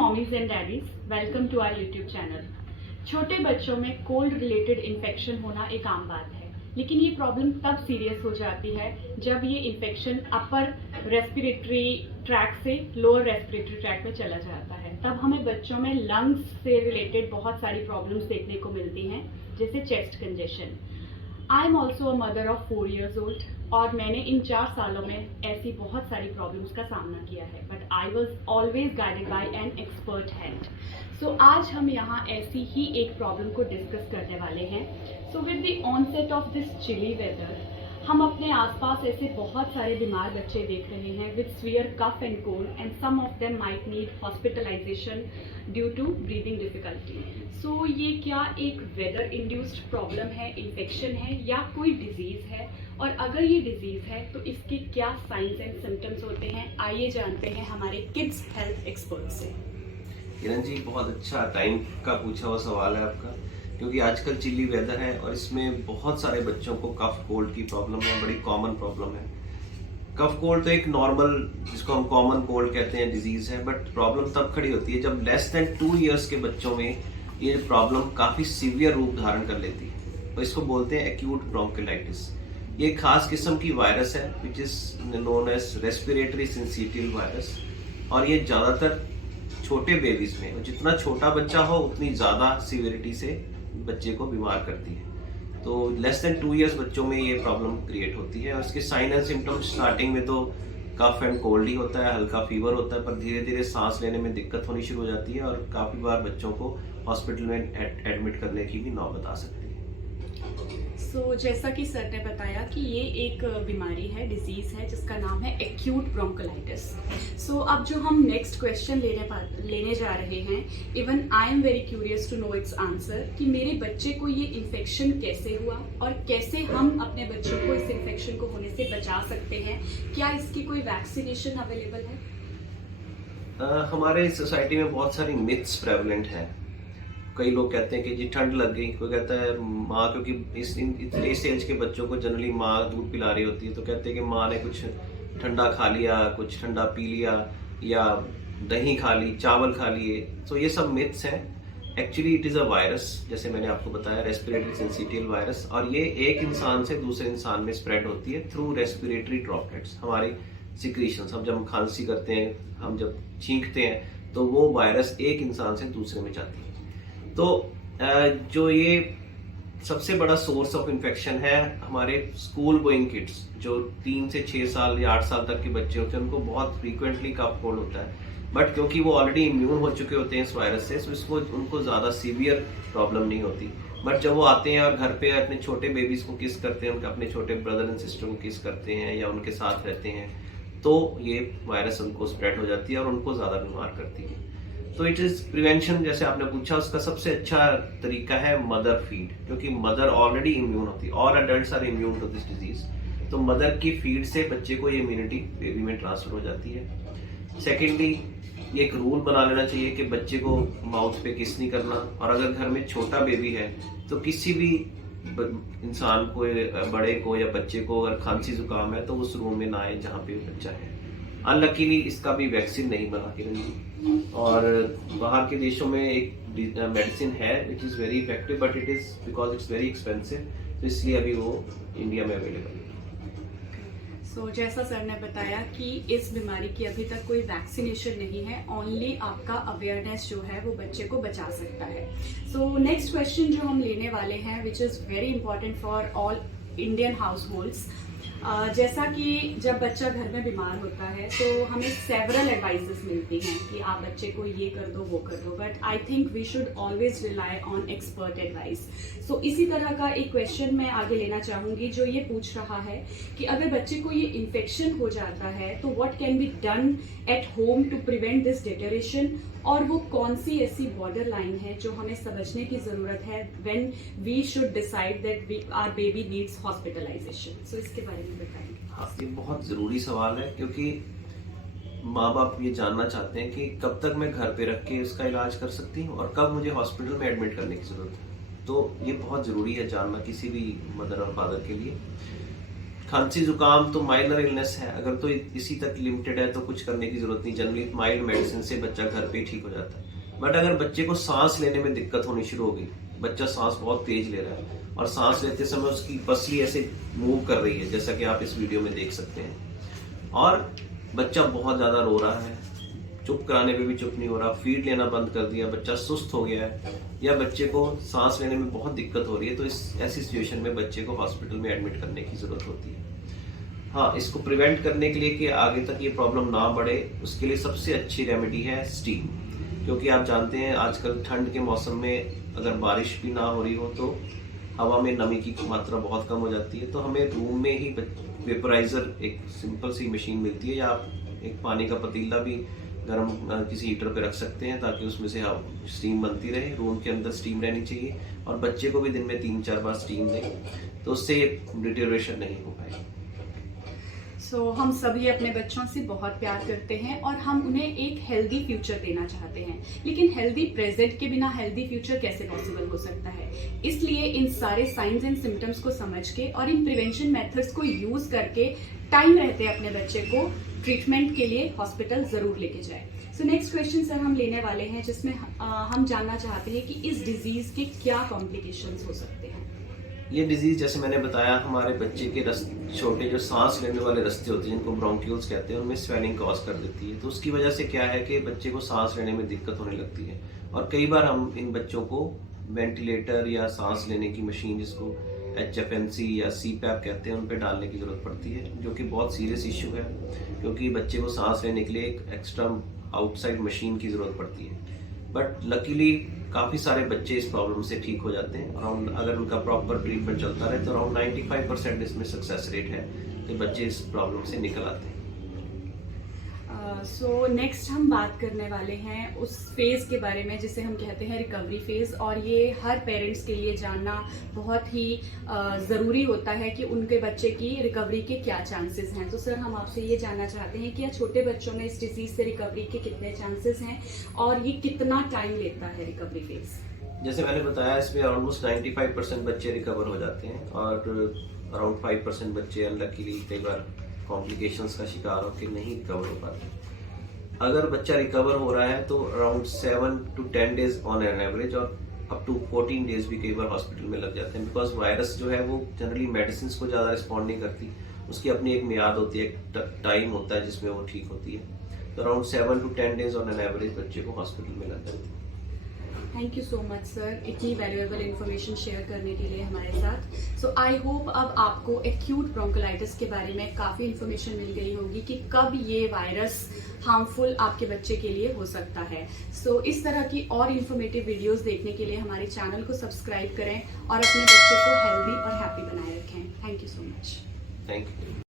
Mommies and daddies, welcome to our YouTube channel. छोटे बच्चों में कोल्ड रिलेटेड इन्फेक्शन होना एक आम बात है, लेकिन ये प्रॉब्लम तब सीरियस हो जाती है जब ये इन्फेक्शन अपर रेस्पिरेटरी ट्रैक से लोअर रेस्पिरेटरी ट्रैक में चला जाता है। तब हमें बच्चों में लंग्स से रिलेटेड बहुत सारी प्रॉब्लम्स देखने को मिलती हैं, जैसे chest congestion. I am also a mother of 4 years old और मैंने इन 4 सालों में ऐसी बहुत सारी प्रॉब्लम्स का सामना किया है, but I was always guided by an expert head. So आज हम यहाँ ऐसी ही एक प्रॉब्लम को डिस्कस करने वाले हैं। So with the onset of this chilly weather, हम अपने आसपास ऐसे बहुत सारे बीमार बच्चे देख रहे हैं with severe cough and cold, and some of them might need hospitalisation due to breathing difficulty. So ये क्या एक वेदर इंड्यूस्ड प्रॉब्लम है, इन्फेक्शन है, या कोई डिजीज है? और अगर ये डिजीज है तो इसके क्या साइंस एंड सिम्टम्स होते हैं? आइए जानते हैं हमारे किड्स हेल्थ एक्सपर्ट से। किरण जी, बहुत अच्छा टाइम का पूछा हुआ सवाल है आपका, क्योंकि आजकल चिली वेदर है और इसमें बहुत सारे बच्चों को कफ कोल्ड की प्रॉब्लम है, बड़ी कॉमन प्रॉब्लम है। कफ कोल्ड तो एक नॉर्मल, जिसको हम कॉमन कोल्ड कहते हैं, डिजीज है, बट प्रॉब्लम तब खड़ी होती है जब लेस देन 2 years के बच्चों में ये प्रॉब्लम काफी सीवियर रूप धारण कर लेती है। तो इसको बोलते हैं एक्यूट ब्रोंकिलाइटिस। ये एक खास किस्म की वायरस है which is known as respiratory syncytial virus, और ये ज्यादातर छोटे बेबीज में, और जितना छोटा बच्चा हो उतनी ज्यादा सीवियरिटी से बच्चे को बीमार करती है। तो लेस देन 2 years बच्चों में ये प्रॉब्लम क्रिएट होती है, और इसके साइन एंड सिम्टम्स स्टार्टिंग में तो कफ एंड कोल्ड ही होता है, हल्का फीवर होता है, पर धीरे धीरे सांस लेने में दिक्कत होनी शुरू हो जाती है, और काफी बार बच्चों को हॉस्पिटल में एडमिट करने की भी नौबत आ सकती है। सो जैसा कि सर ने बताया कि ये एक बीमारी है, डिजीज है, जिसका नाम है एक्यूट ब्रोंकोलाइटिस। सो अब जो हम नेक्स्ट क्वेश्चन लेने जा रहे हैं, even I am very curious to know its answer, कि मेरे बच्चे को ये इन्फेक्शन कैसे हुआ और कैसे हम अपने बच्चों को इस इन्फेक्शन को होने से बचा सकते हैं? क्या इसकी कोई वैक्सीनेशन अवेलेबल है? हमारे सोसाइटी में बहुत सारी मिथ्स प्रेवलेंट हैं। कई लोग कहते हैं कि जी ठंड लग गई, कोई कहता है माँ, क्योंकि इस एज के बच्चों को जनरली माँ दूध पिला रही होती है, तो कहते हैं कि माँ ने कुछ ठंडा खा लिया, कुछ ठंडा पी लिया, या दही खा ली, चावल खा लिए। तो ये सब मिथ्स हैं। Actually it is a virus, जैसे मैंने आपको बताया, रेस्पिरेटरी सिंसिटिव वायरस, और ये एक इंसान से दूसरे इंसान में स्प्रेड होती है थ्रू रेस्पिरेटरी ड्रॉपलेट्स, हमारे सिक्रीशंस। हम जब खांसी करते हैं, हम जब छींकते हैं, तो वो वायरस एक इंसान से दूसरे में जाती है। तो जो ये सबसे बड़ा सोर्स ऑफ इन्फेक्शन है, हमारे स्कूल गोइंग किड्स, जो 3 से 6 साल या 8 साल तक के बच्चे होते हैं, उनको बहुत फ्रीक्वेंटली कफ कोल्ड होता है। बट क्योंकि वो ऑलरेडी इम्यून हो चुके होते हैं इस वायरस से, तो इसको उनको ज़्यादा सीवियर प्रॉब्लम नहीं होती। बट जब वो आते हैं और घर पे अपने छोटे बेबीज को किस करते हैं, उनके अपने छोटे ब्रदर एंड सिस्टर को किस करते हैं या उनके साथ रहते हैं, तो ये वायरस उनको स्प्रेड हो जाती है और उनको ज़्यादा बीमार करती है। तो इट इज प्रिवेंशन, जैसे आपने पूछा, उसका सबसे अच्छा तरीका है मदर फीड, क्योंकि मदर ऑलरेडी इम्यून होती है, और adults are immune to this disease. तो मदर की फीड से बच्चे को ये इम्यूनिटी बेबी में ट्रांसफर हो जाती है। सेकेंडली, ये एक रूल बना लेना चाहिए कि बच्चे को माउथ पे किस नहीं करना, और अगर घर में छोटा बेबी है तो किसी भी इंसान को, बड़े को या बच्चे को, अगर खांसी जुकाम है तो उस रूम में ना आए जहाँ पे बच्चा है। अनलकीली इसका भी वैक्सीन नहीं बना किरण जी, और बाहर के देशों में एक मेडिसिन है which is very effective, but it is because it's very expensive, तो इसलिए अभी वो इंडिया में अवेलेबल है। सो जैसा सर ने बताया कि इस बीमारी की अभी तक कोई वैक्सीनेशन नहीं है, ओनली आपका अवेयरनेस जो है वो बच्चे को बचा सकता है। सो नेक्स्ट क्वेश्चन जो हम लेने वाले हैं, which is very important for all Indian house holds. जैसा कि जब बच्चा घर में बीमार होता है तो हमें सेवरल एडवाइसेस मिलती हैं कि आप बच्चे को ये कर दो, वो कर दो, but I think we should always rely on expert advice. So इसी तरह का एक क्वेश्चन मैं आगे लेना चाहूँगी, जो ये पूछ रहा है कि अगर बच्चे को ये इन्फेक्शन हो जाता है तो what can be done at home to prevent this deterioration, और वो कौन सी ऐसी बॉर्डर लाइन है जो हमें समझने की ज़रूरत है when we should decide that our baby needs hospitalisation. So इसके बारे में बताएंगे। हाँ, ये बहुत ज़रूरी सवाल है, क्योंकि माँ बाप ये जानना चाहते हैं कि कब तक मैं घर पे रख के इसका इलाज कर सकती हूँ और कब मुझे हॉस्पिटल में एडमिट करने की ज़रूरत है। तो ये बहुत ज़रूरी है जानना किसी भी मदर और फादर के लिए। खांसी जुकाम तो माइनर इलनेस है, अगर तो इसी तक लिमिटेड है तो कुछ करने की जरूरत नहीं, जनरली माइल्ड मेडिसिन से बच्चा घर पे ही ठीक हो जाता है। बट अगर बच्चे को सांस लेने में दिक्कत होनी शुरू हो गई, बच्चा सांस बहुत तेज ले रहा है और सांस लेते समय उसकी पसली ऐसे मूव कर रही है, जैसा कि आप इस वीडियो में देख सकते हैं, और बच्चा बहुत ज्यादा रो रहा है, चुप कराने पे भी चुप नहीं हो रहा, फीड लेना बंद कर दिया, बच्चा सुस्त हो गया है, या बच्चे को सांस लेने में बहुत दिक्कत हो रही है, तो ऐसी सिचुएशन में बच्चे को हॉस्पिटल में एडमिट करने की जरूरत होती है। हाँ, इसको प्रिवेंट करने के लिए कि आगे तक ये प्रॉब्लम ना बढ़े, उसके लिए सबसे अच्छी रेमेडी है स्टीम। क्योंकि आप जानते हैं आजकल ठंड के मौसम में अगर बारिश भी ना हो रही हो तो हवा में नमी की मात्रा बहुत कम हो जाती है, तो हमें रूम में ही वेपराइजर, एक सिंपल सी मशीन मिलती है, या आप एक पानी का पतीला भी गर्म किसी हीटर पे रख सकते हैं ताकि उसमें से स्टीम बनती रहे। रूम के अंदर स्टीम रहनी चाहिए और बच्चे को भी दिन में 3-4 बार स्टीम दें, तो उससे डिटेरियोरेशन नहीं हो पाएगी। हम सभी अपने बच्चों से बहुत प्यार करते हैं और हम उन्हें एक हेल्दी फ्यूचर देना चाहते हैं, लेकिन हेल्दी प्रेजेंट के बिना हेल्दी फ्यूचर कैसे पॉसिबल हो सकता है। इसलिए इन सारे साइंस एंड सिम्टम्स को समझ के और इन प्रिवेंशन मेथड्स को यूज करके टाइम रहते अपने बच्चे को ट्रीटमेंट के लिए हॉस्पिटल जरूर लेके जाए। सो नेक्स्ट क्वेश्चन सर हम लेने वाले हैं, जिसमें हम जानना चाहते हैं कि इस डिजीज के क्या कॉम्प्लिकेशंस हो सकते हैं। ये डिजीज जैसे मैंने बताया, हमारे बच्चे के छोटे जो सांस लेने वाले रास्ते होते हैं जिनको ब्रोंक्यूल्स कहते हैं, उनमें स्वेलिंग कॉज कर देती है। तो उसकी वजह से क्या है कि बच्चे को सांस लेने में दिक्कत होने लगती है, और कई बार हम इन बच्चों को वेंटिलेटर या सांस लेने की मशीन, जिसको HFNC या CPAP कहते हैं, उन पे डालने की जरूरत पड़ती है, जो कि बहुत सीरियस इशू है, क्योंकि बच्चे को सांस लेने के लिए एक एक्स्ट्रा आउटसाइड मशीन की जरूरत पड़ती है। बट लकीली काफ़ी सारे बच्चे इस प्रॉब्लम से ठीक हो जाते हैं। अराउंड, अगर उनका प्रॉपर ट्रीटमेंट चलता रहे तो अराउंड 95% इसमें सक्सेस रेट है कि बच्चे इस प्रॉब्लम से निकल आते हैं। सो नेक्स्ट हम बात करने वाले हैं उस फेज़ के बारे में जिसे हम कहते हैं रिकवरी फेज़, और ये हर पेरेंट्स के लिए जानना बहुत ही ज़रूरी होता है कि उनके बच्चे की रिकवरी के क्या चांसेस हैं। तो सर हम आपसे ये जानना चाहते हैं कि छोटे बच्चों में इस डिजीज़ से रिकवरी के कितने चांसेस हैं और ये कितना टाइम लेता है रिकवरी फेज़। जैसे मैंने बताया, इसमें ऑलमोस्ट 95% बच्चे रिकवर हो जाते हैं, और अराउंड 5% बच्चे अनलकीली कई बार कॉम्प्लिकेशंस का शिकार होकर नहीं रिकवर हो पाते। अगर बच्चा रिकवर हो रहा है तो around 7 to 10 days on an average, और अप टू 14 डेज भी कई बार हॉस्पिटल में लग जाते हैं, बिकॉज वायरस जो है वो जनरली मेडिसिन को ज़्यादा रिस्पॉन्ड नहीं करती, उसकी अपनी एक मियाद होती है, एक टाइम होता है जिसमें वो ठीक होती है। तो around 7 to 10 days on an average बच्चे को हॉस्पिटल में लग जाती है। Thank you so much sir, इतनी वैल्यूएबल इन्फॉर्मेशन शेयर करने के लिए हमारे साथ। सो आई होप अब आपको एक्यूट ब्रोंकोलाइटिस के बारे में काफ़ी इन्फॉर्मेशन मिल गई होगी कि कब ये वायरस हार्मफुल आपके बच्चे के लिए हो सकता है। सो इस तरह की और इन्फॉर्मेटिव वीडियोस देखने के लिए हमारे चैनल को सब्सक्राइब करें और अपने बच्चे को हेल्दी और हैप्पी बनाए रखें। Thank you so much. Thank you.